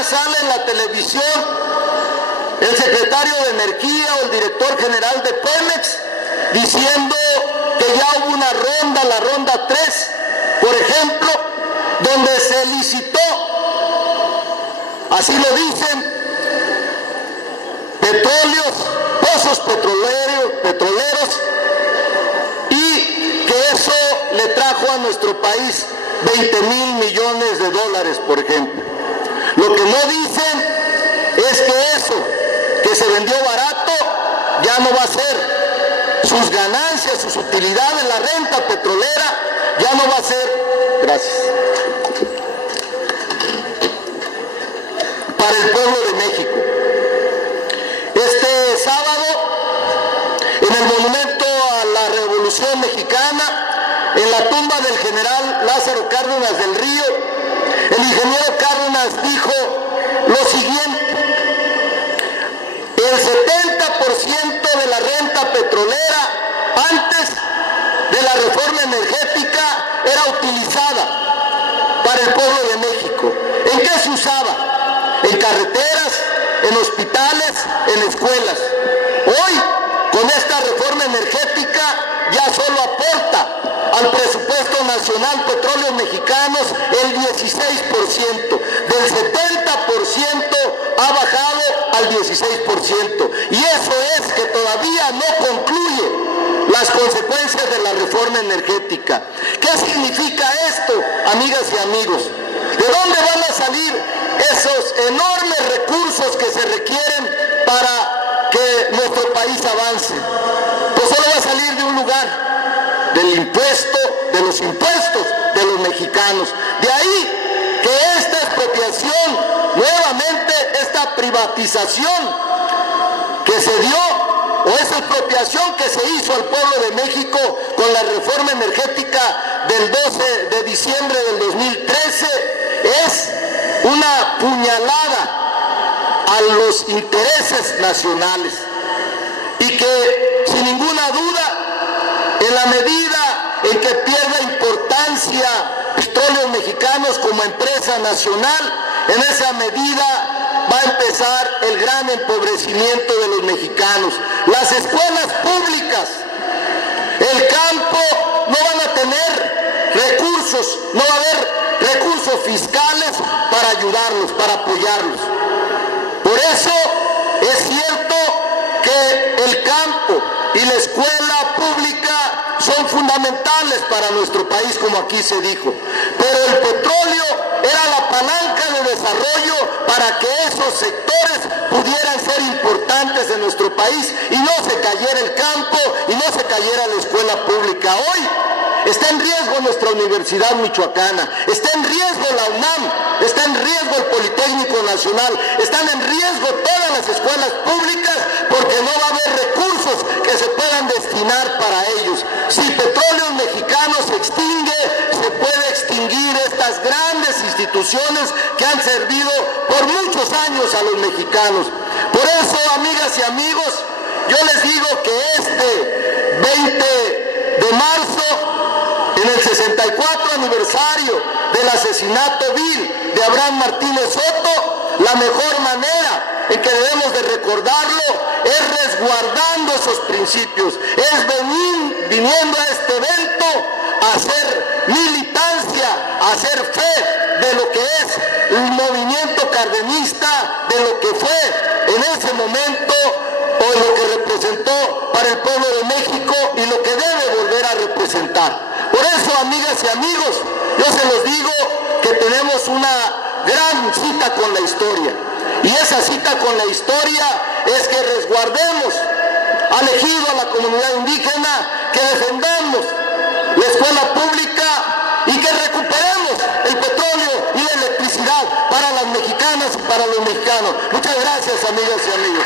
mañana sale en la televisión el secretario de Energía o el director general de Pemex diciendo que ya hubo una ronda, la ronda 3, por ejemplo, donde se licitó, así lo dicen, petróleos, pozos petroleros, y que eso le trajo a nuestro país 20,000 millones de dólares, por ejemplo. Lo que no dicen es que eso que se vendió barato ya no va a ser. Sus ganancias, sus utilidades, la renta petrolera ya no va a ser, gracias, para el pueblo de México. Este sábado, en el Monumento a la Revolución Mexicana, en la tumba del general Lázaro Cárdenas del Río, el ingeniero Cárdenas dijo lo siguiente: el 70% de la renta petrolera antes de la reforma energética era utilizada para el pueblo de México. ¿En qué se usaba? En carreteras, en hospitales, en escuelas. Hoy, con esta reforma energética, ya solo aporta al presupuesto nacional Petróleos Mexicanos el 16%. Del 70% ha bajado al 16%. Y eso es que todavía no concluye las consecuencias de la reforma energética. ¿Qué significa esto, amigas y amigos? ¿De dónde van a salir esos enormes recursos que se requieren para que nuestro país avance? Pues solo va a salir de un lugar: del impuesto, de los impuestos de los mexicanos. De ahí que esta expropiación, nuevamente esta privatización que se dio, o esa expropiación que se hizo al pueblo de México con la reforma energética del 12 de diciembre del 2013, es una puñalada a los intereses nacionales. Y que, sin ninguna duda, en la medida en que pierda importancia Petróleos Mexicanos como empresa nacional, en esa medida va a empezar el gran empobrecimiento de los mexicanos. Las escuelas públicas, el campo, no van a tener recursos, no va a haber recursos fiscales para ayudarlos, para apoyarlos. Por eso es cierto que el campo y la escuela pública son fundamentales para nuestro país, como aquí se dijo. Pero el petróleo era la palanca de desarrollo para que esos sectores pudieran ser importantes en nuestro país y no se cayera el campo y no se cayera la escuela pública. Hoy está en riesgo nuestra Universidad Michoacana, está en riesgo la UNAM, está en riesgo el Politécnico Nacional, están en riesgo todas las escuelas públicas porque no va a haber recursos que se puedan destinar para ellos. Si Petróleos Mexicanos se extingue, se puede extinguir estas grandes instituciones que han servido por muchos años a los mexicanos. Por eso, amigas y amigos, yo les digo que este 20 de marzo, en el 64 aniversario del asesinato vil de Abraham Martínez Soto, la mejor manera en que debemos de recordarlo es resguardando esos principios, es viniendo a este evento a hacer militancia, a hacer fe de lo que es el movimiento cardenista, de lo que fue en ese momento o lo que representó para el pueblo de México y lo que debe volver a representar. Por eso, amigas y amigos, yo se los digo que tenemos una gran cita con la historia. Y esa cita con la historia es que resguardemos al ejido, a la comunidad indígena, que defendamos la escuela pública y que recuperemos el petróleo y la electricidad para las mexicanas y para los mexicanos. Muchas gracias, amigas y amigos.